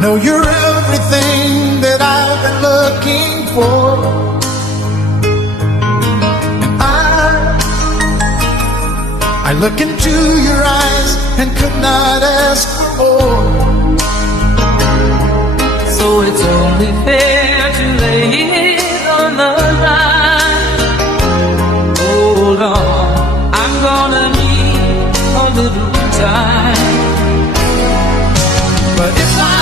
know you're everything that I've been looking for. And I look into your eyes and could not ask for more. So it's only fair to lay it on the line. Hold on, I'm gonna need a little time. But if I